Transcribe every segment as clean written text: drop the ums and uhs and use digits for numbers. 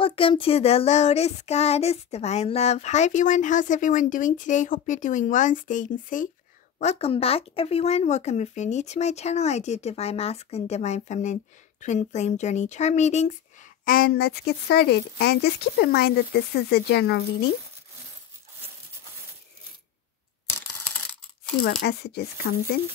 Welcome to the Lotus Goddess Divine Love. Hi everyone, how's everyone doing today? Hope you're doing well and staying safe. Welcome back everyone. Welcome if you're new to my channel. I do Divine Masculine, Divine Feminine, Twin Flame Journey Chart readings. And let's get started. And just keep in mind that this is a general reading. See what messages comes in.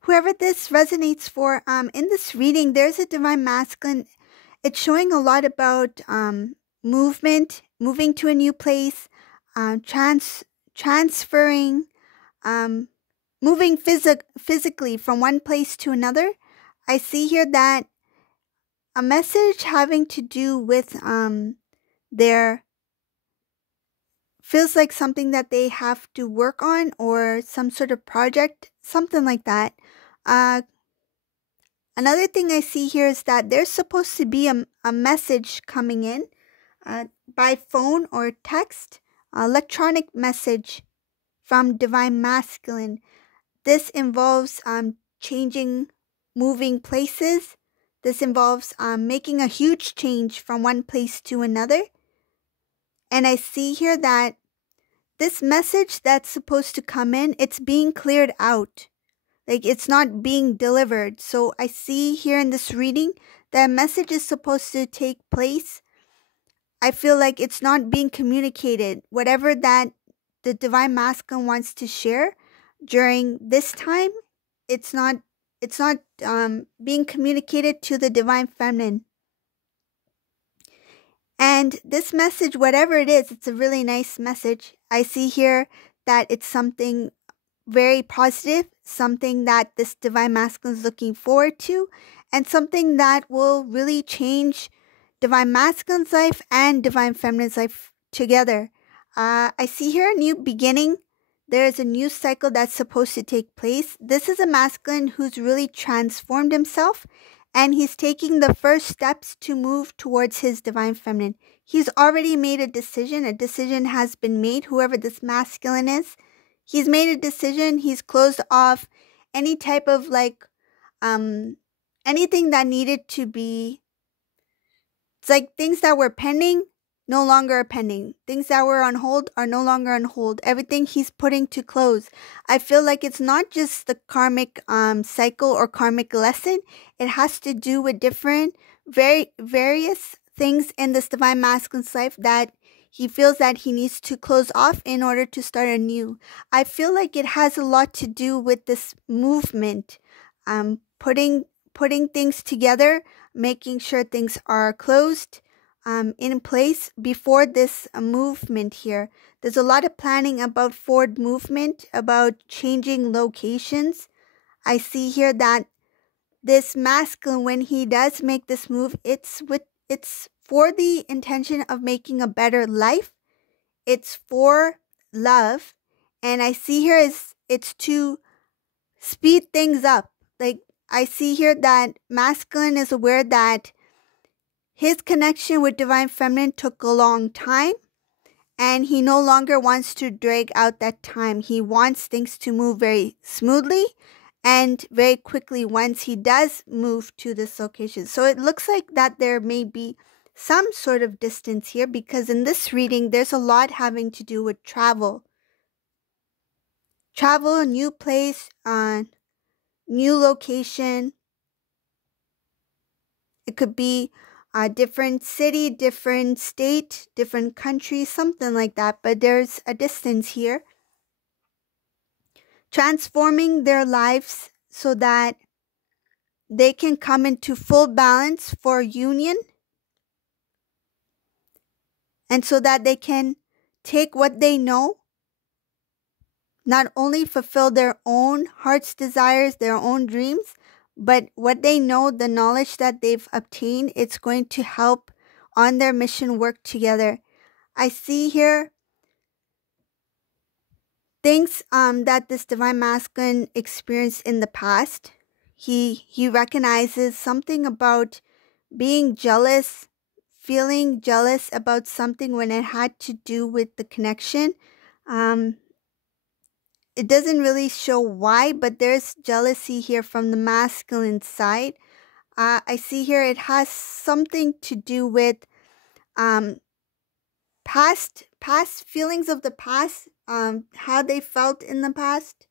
Whoever this resonates for, in this reading, there's a Divine Masculine. It's showing a lot about movement, moving to a new place, transferring, moving physically from one place to another. I see here that a message having to do with their feels like something that they have to work on or some sort of project, something like that. Another thing I see here is that there's supposed to be a message coming in by phone or text, electronic message from Divine Masculine. This involves changing, moving places. This involves making a huge change from one place to another. And I see here that this message that's supposed to come in, it's being cleared out. Like it's not being delivered. So I see here in this reading that a message is supposed to take place. I feel like it's not being communicated. Whatever that the Divine Masculine wants to share during this time, it's not being communicated to the Divine Feminine. And this message, whatever it is, it's a really nice message. I see here that it's something very positive, something that this Divine Masculine is looking forward to, and something that will really change Divine Masculine's life and Divine Feminine's life together. I see here a new beginning. There is a new cycle that's supposed to take place. This is a masculine who's really transformed himself, and he's taking the first steps to move towards his Divine Feminine. He's already made a decision. A decision has been made, whoever this masculine is. He's made a decision. He's closed off any type of anything that needed to be, it's like things that were pending, no longer are pending. Things that were on hold are no longer on hold. Everything he's putting to close. I feel like it's not just the karmic cycle or karmic lesson. It has to do with different, various things in this Divine Masculine's life that he feels that he needs to close off in order to start anew. I feel like it has a lot to do with this movement, putting things together, making sure things are closed, in place before this movement here. There's a lot of planning about forward movement, about changing locations. I see here that this masculine, when he does make this move, it's for the intention of making a better life. It's for love. And I see here it's to speed things up. Like I see here that masculine is aware that his connection with Divine Feminine took a long time, and he no longer wants to drag out that time. He wants things to move very smoothly and very quickly once he does move to this location. So it looks like that there may be some sort of distance here, because in this reading, there's a lot having to do with travel. Travel, new place, new location. It could be a different city, different state, different country, something like that. But there's a distance here. Transforming their lives so that they can come into full balance for union. and so that they can take what they know, not only fulfill their own heart's desires, their own dreams, but what they know, the knowledge that they've obtained, it's going to help on their mission work together. I see here things that this divine masculine experienced in the past. He recognizes something about being jealous, feeling jealous about something when it had to do with the connection. It doesn't really show why, but there's jealousy here from the masculine side. I see here it has something to do with past feelings of the past, how they felt in the past.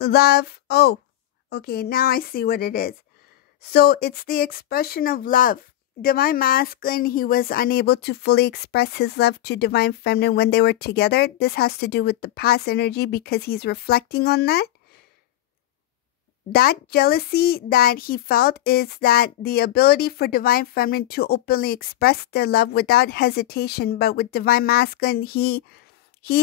Love. Oh, okay, now I see what it is. So it's the expression of love. Divine masculine, he was unable to fully express his love to divine feminine when they were together. This has to do with the past energy because he's reflecting on that. That jealousy that he felt is that the ability for divine feminine to openly express their love without hesitation. But with divine masculine, he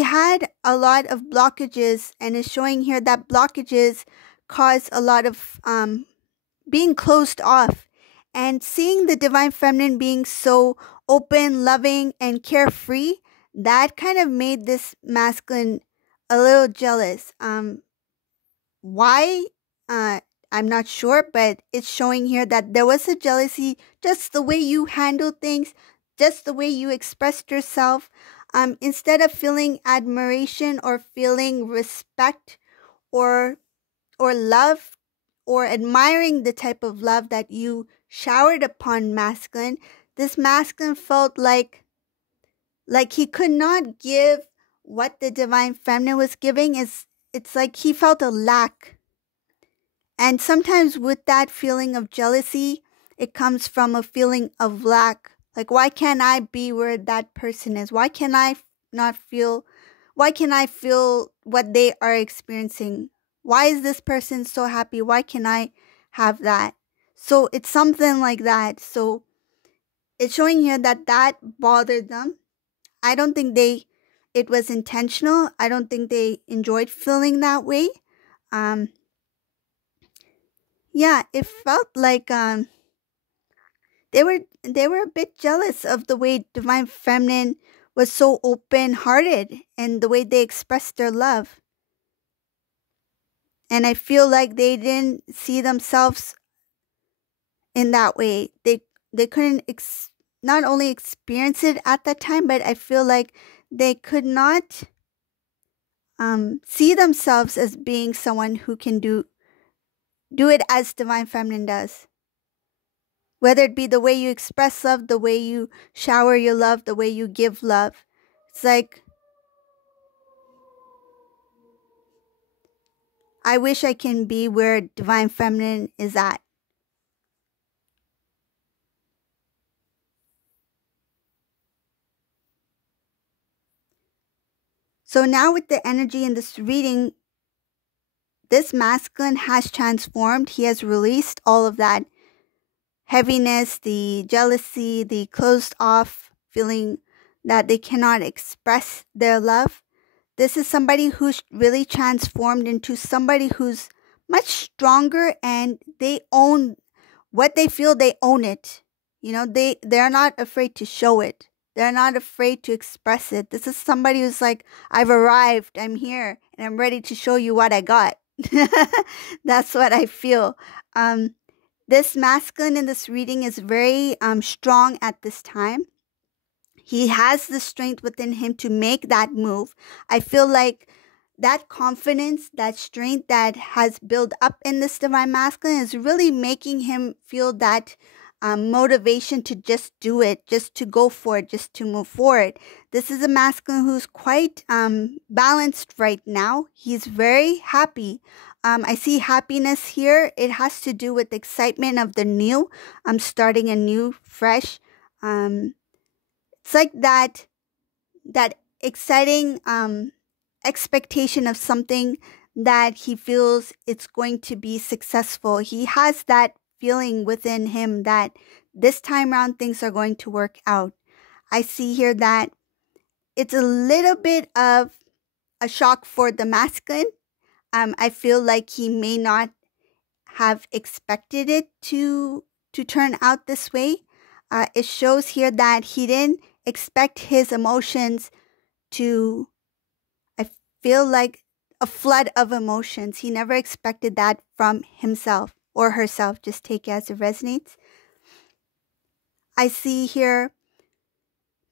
had a lot of blockages, and is showing here that blockages cause a lot of being closed off. And seeing the divine feminine being so open, loving, and carefree, that kind of made this masculine a little jealous. Why? I'm not sure, but it's showing here that there was a jealousy, just the way you handle things, just the way you expressed yourself. Instead of feeling admiration or feeling respect or love or admiring the type of love that you showered upon masculine, this masculine felt like he could not give what the divine feminine was giving. It's like he felt a lack. And sometimes with that feeling of jealousy, it comes from a feeling of lack. Like, why can't I be where that person is? Why can I feel what they are experiencing? Why is this person so happy? Why can I have that? So it's something like that. So it's showing here that bothered them. I don't think it was intentional. I don't think they enjoyed feeling that way. Yeah, it felt like they were a bit jealous of the way divine feminine was so open-hearted and the way they expressed their love. And I feel like they didn't see themselves in that way. They couldn't not only experience it at that time, but I feel like they could not see themselves as being someone who can do it as divine feminine does. Whether it be the way you express love, the way you shower your love, the way you give love. It's like, I wish I can be where divine feminine is at. So now with the energy in this reading, this masculine has transformed. He has released all of that heaviness, the jealousy, the closed off feeling that they cannot express their love. This is somebody who's really transformed into somebody who's much stronger, and they own what they feel. They own it. You know, they're not afraid to show it. They're not afraid to express it. This is somebody who's like, I've arrived, I'm here, and I'm ready to show you what I got. That's what I feel. This masculine in this reading is very strong at this time. He has the strength within him to make that move. I feel like that confidence, that strength that has built up in this divine masculine is really making him feel that motivation to just do it, just to go for it, just to move forward. This is a masculine who's quite balanced right now. He's very happy. I see happiness here. It has to do with excitement of the new. I'm starting anew, fresh. It's like that exciting expectation of something that he feels it's going to be successful. He has that feeling within him that this time around things are going to work out. I see here that it's a little bit of a shock for the masculine. I feel like he may not have expected it to turn out this way. It shows here that he didn't expect his emotions to, I feel like, a flood of emotions. He never expected that from himself or herself. Just take it as it resonates. I see here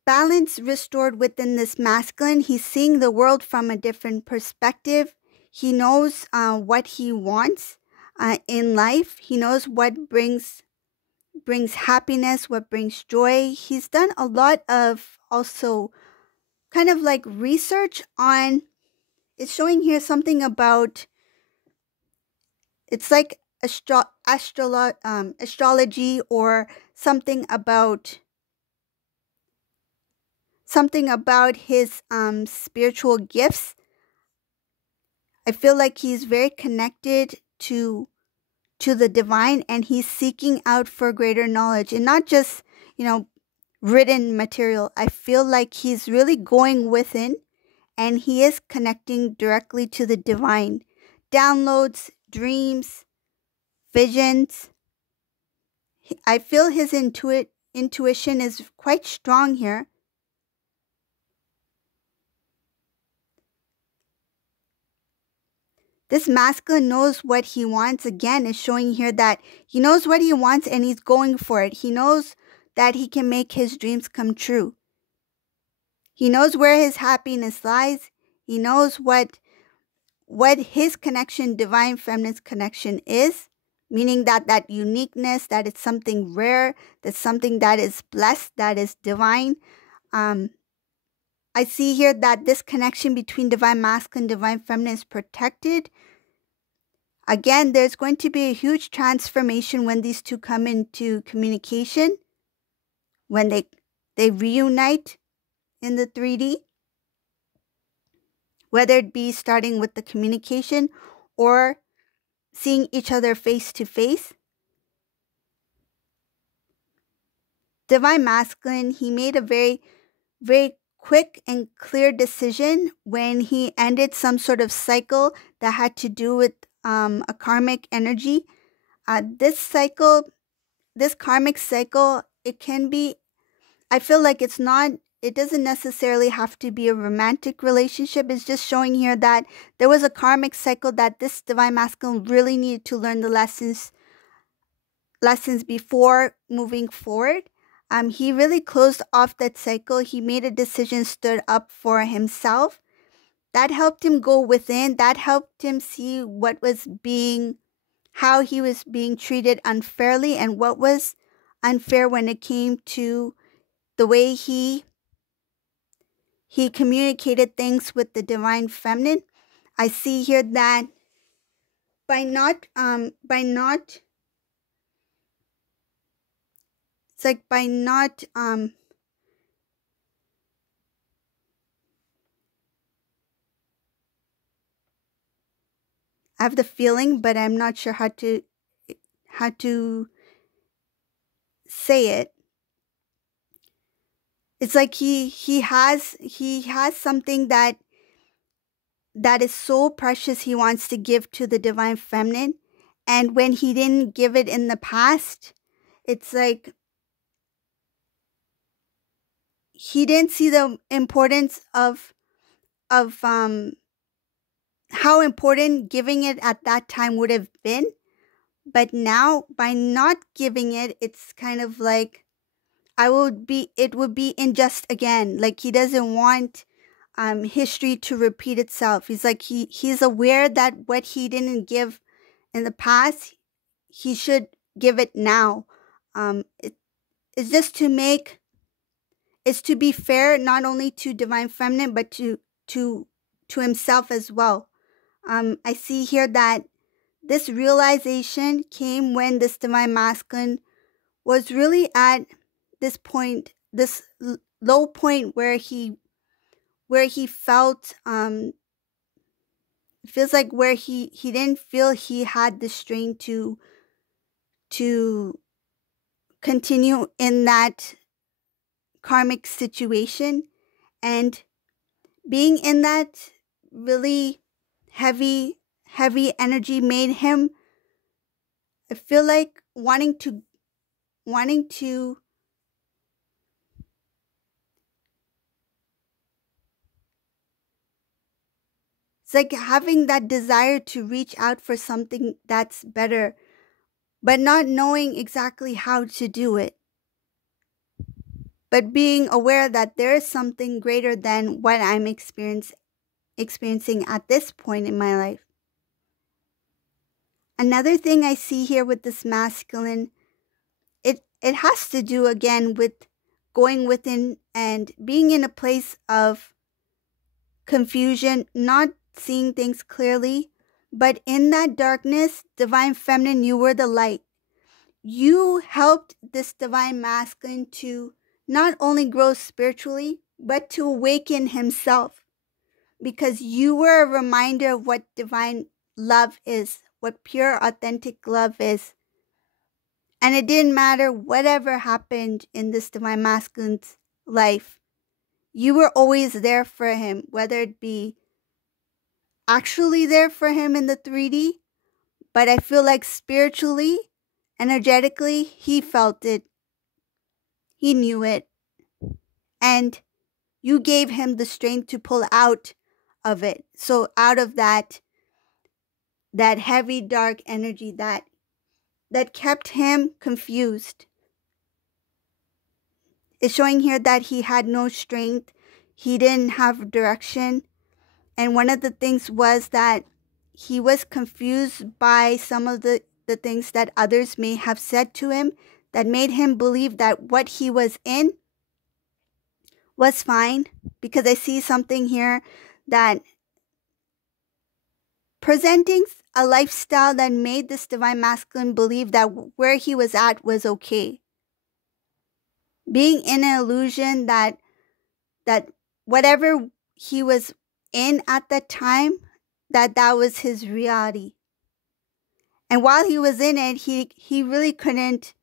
balance restored within this masculine. He's seeing the world from a different perspective. He knows what he wants in life. He knows what brings happiness, what brings joy. He's done a lot of also kind of like research on, it's showing here something about, it's like astrology or something about his spiritual gifts. I feel like he's very connected to the divine, and he's seeking out for greater knowledge, and not just, written material. I feel like he's really going within, and he is connecting directly to the divine. Downloads, dreams, visions. I feel his intuition is quite strong here. This masculine knows what he wants. Again, is showing here that he knows what he wants and he's going for it. He knows that he can make his dreams come true. He knows where his happiness lies. He knows what his connection, divine feminine's connection, is. Meaning that uniqueness, that it's something rare, that's something that is blessed, that is divine. I see here that this connection between divine masculine and divine feminine is protected. Again, there's going to be a huge transformation when these two come into communication, when they reunite in the 3D, whether it be starting with the communication or seeing each other face to face. Divine masculine, he made a very, very quick and clear decision when he ended some sort of cycle that had to do with a karmic energy. This karmic cycle, it can be, I feel like it doesn't necessarily have to be a romantic relationship. It's just showing here that there was a karmic cycle that this divine masculine really needed to learn the lessons before moving forward. He really closed off that cycle. He made a decision, stood up for himself. That helped him go within. That helped him see how he was being treated unfairly, and what was unfair when it came to the way he communicated things with the divine feminine. I see here that by not I have the feeling, but I'm not sure how to say it. It's like he has something that is so precious he wants to give to the divine feminine, and when he didn't give it in the past, it's like he didn't see the importance of how important giving it at that time would have been. But now, by not giving it, it's kind of like it would be unjust again. Like, he doesn't want history to repeat itself. He's like, he's aware that what he didn't give in the past, he should give it now. It's just it's to be fair, not only to divine feminine, but to himself as well. I see here that this realization came when this divine masculine was really at this point, this low point where he felt, it feels like where he didn't feel he had the strength to to continue in that karmic situation, and being in that really heavy energy made him, I feel like, wanting to it's like having that desire to reach out for something that's better, but not knowing exactly how to do it. But being aware that there is something greater than what I'm experiencing at this point in my life. Another thing I see here with this masculine, it has to do again with going within and being in a place of confusion, not seeing things clearly. But in that darkness, Divine Feminine, you were the light. You helped this Divine Masculine to not only grow spiritually, but to awaken himself. Because you were a reminder of what divine love is, what pure, authentic love is. And it didn't matter whatever happened in this Divine Masculine's life. You were always there for him, whether it be actually there for him in the 3D, but I feel like spiritually, energetically, he felt it. He knew it. And you gave him the strength to pull out of it. So out of that heavy, dark energy that kept him confused. It's showing here that he had no strength. He didn't have direction. And one of the things was that he was confused by some of the things that others may have said to him that made him believe that what he was in was fine. Because I see something here that presenting a lifestyle that made this Divine Masculine believe that where he was at was okay. Being in an illusion that whatever he was in at that time, that was his reality. And while he was in it, he really couldn't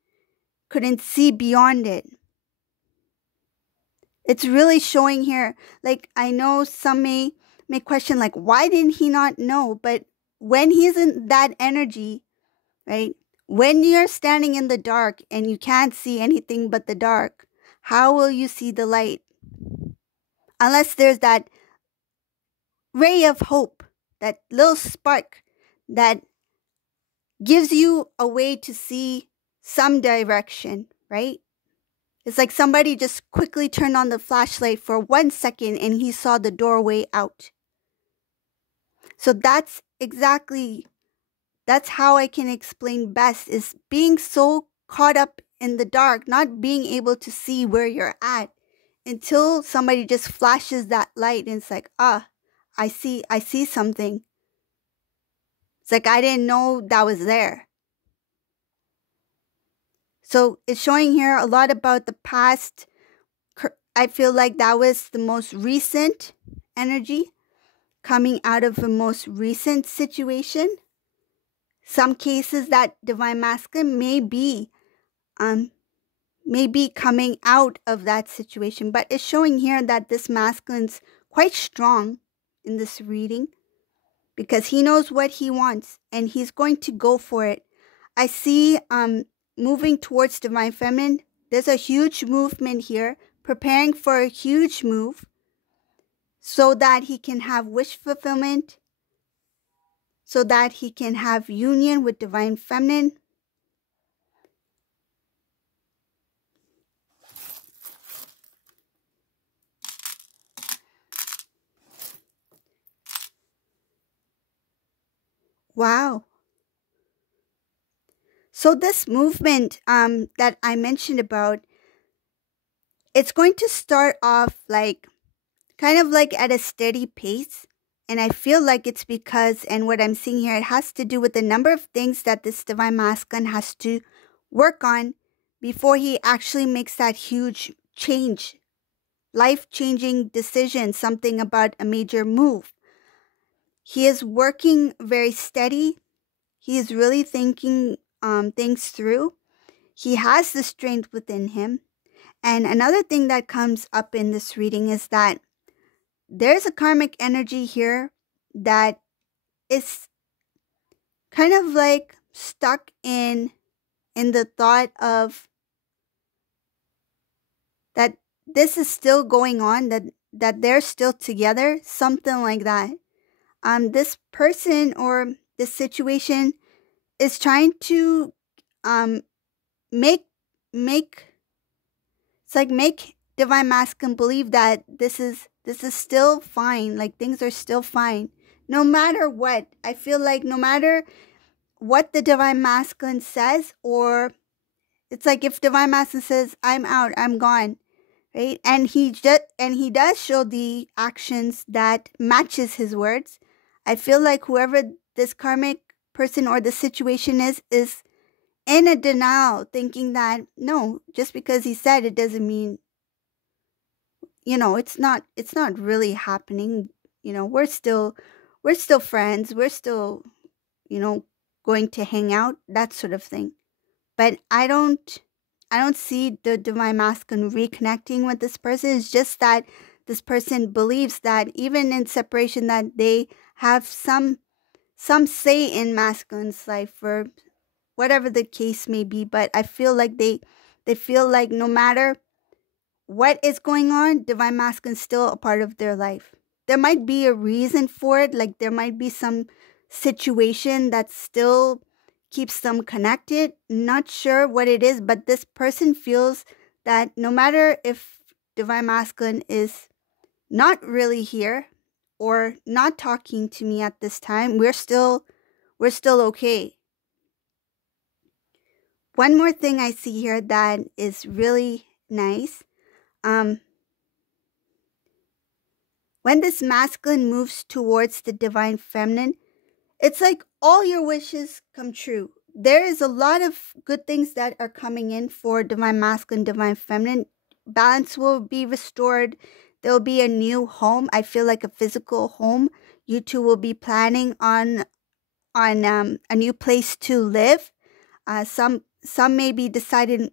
see beyond it. It's really showing here, like, I know some may question, like, why didn't he not know? But when he's in that energy, right? When you're standing in the dark and you can't see anything but the dark, how will you see the light? Unless there's that ray of hope, that little spark that gives you a way to see some direction, right? It's like somebody just quickly turned on the flashlight for 1 second and he saw the doorway out. So that's how I can explain best, is being so caught up in the dark, not being able to see where you're at until somebody just flashes that light and it's like, I see something. It's like I didn't know that was there. So it's showing here a lot about the past. I feel like that was the most recent energy coming out of the most recent situation. Some cases that Divine Masculine may be coming out of that situation, but it's showing here that this masculine's quite strong in this reading because he knows what he wants and he's going to go for it. I see moving towards Divine Feminine. There's a huge movement here, preparing for a huge move so that he can have wish fulfillment, so that he can have union with Divine Feminine. Wow. So this movement that I mentioned about, it's going to start off like kind of like at a steady pace. And I feel like it's because, and what I'm seeing here, it has to do with the number of things that this Divine Masculine has to work on before he actually makes that huge change, life-changing decision, something about a major move. He is working very steady. He is really thinking things through. He has the strength within him. And another thing that comes up in this reading is that there's a karmic energy here that is kind of like stuck in the thought of that this is still going on, that they're still together, something like that. This person or this situation is trying to make Divine Masculine believe that this is still fine, like things are still fine no matter what. I feel like no matter what the Divine Masculine says, or it's like if Divine Masculine says I'm out, I'm gone, right? And he does show the actions that matches his words. I feel like whoever this karmic person or the situation is in a denial, thinking that no, just because he said it doesn't mean, it's not really happening. We're still friends. We're still, going to hang out, that sort of thing. But I don't see the Divine Masculine reconnecting with this person. It's just that this person believes that even in separation that they have some say in masculine's life, or whatever the case may be. But I feel like they feel like no matter what is going on, Divine Masculine is still a part of their life. There might be a reason for it, like there might be some situation that still keeps them connected. Not sure what it is, but this person feels that no matter if Divine Masculine is not really here or not talking to me at this time, we're still okay. One more thing I see here that is really nice. When this masculine moves towards the Divine Feminine, it's like all your wishes come true. There is a lot of good things that are coming in for Divine Masculine, Divine Feminine. Balance will be restored. There will be a new home. I feel like a physical home. You two will be planning on a new place to live. Some may be deciding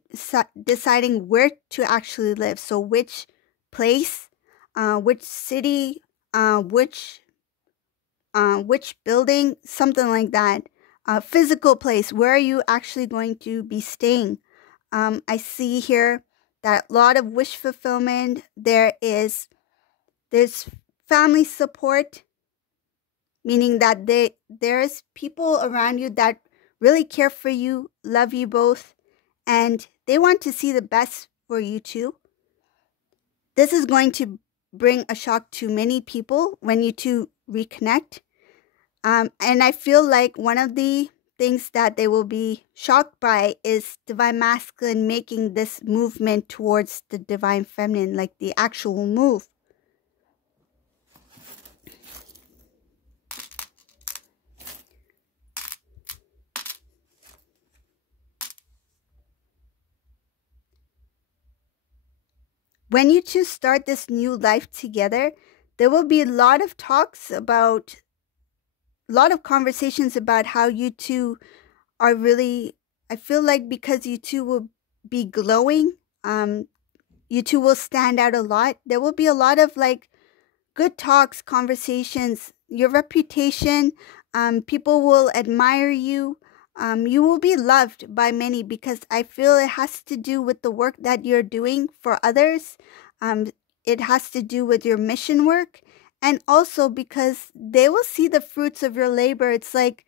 where to actually live. So which place, which city, which building, something like that. Physical place. Where are you actually going to be staying? I see here that a lot of wish fulfillment. There's family support, meaning that there's people around you that really care for you, love you both, and they want to see the best for you too. This is going to bring a shock to many people when you two reconnect. And I feel like one of the things that they will be shocked by is Divine Masculine making this movement towards the Divine Feminine, like the actual move. When you two start this new life together, there will be a lot of conversations about how you two are really, I feel like because you two will be glowing, you two will stand out a lot. There will be a lot of like good talks, conversations, your reputation, people will admire you. You will be loved by many because I feel it has to do with the work that you're doing for others. It has to do with your mission work, and also because they will see the fruits of your labor. It's like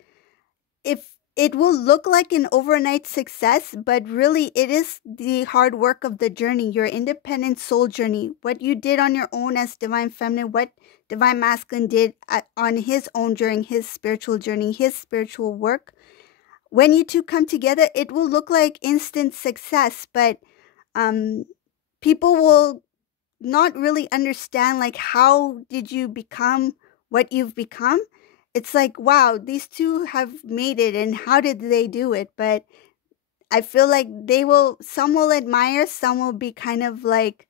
if it will look like an overnight success, but really it is the hard work of the journey, your independent soul journey, what you did on your own as Divine Feminine, what Divine Masculine did on his own during his spiritual journey, his spiritual work. When you two come together, it will look like instant success, but people will not really understand like how did you become what you've become. It's like, wow, these two have made it, and how did they do it? But I feel like some will admire, some will be kind of like,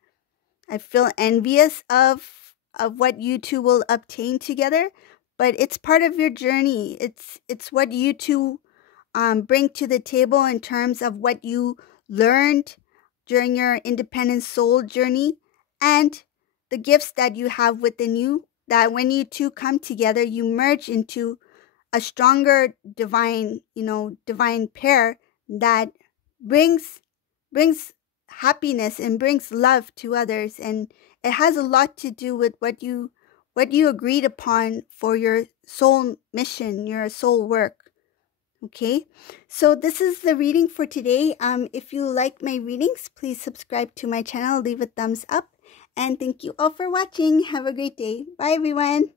I feel envious of what you two will obtain together. But it's part of your journey. It's what you two bring to the table in terms of what you learned during your independent soul journey, and the gifts that you have within you, that when you two come together, you merge into a stronger divine, divine pair that brings happiness and brings love to others. And it has a lot to do with what you agreed upon for your soul mission, your soul work. Okay, so this is the reading for today. If you like my readings, please subscribe to my channel, leave a thumbs up, and thank you all for watching. Have a great day. Bye, everyone.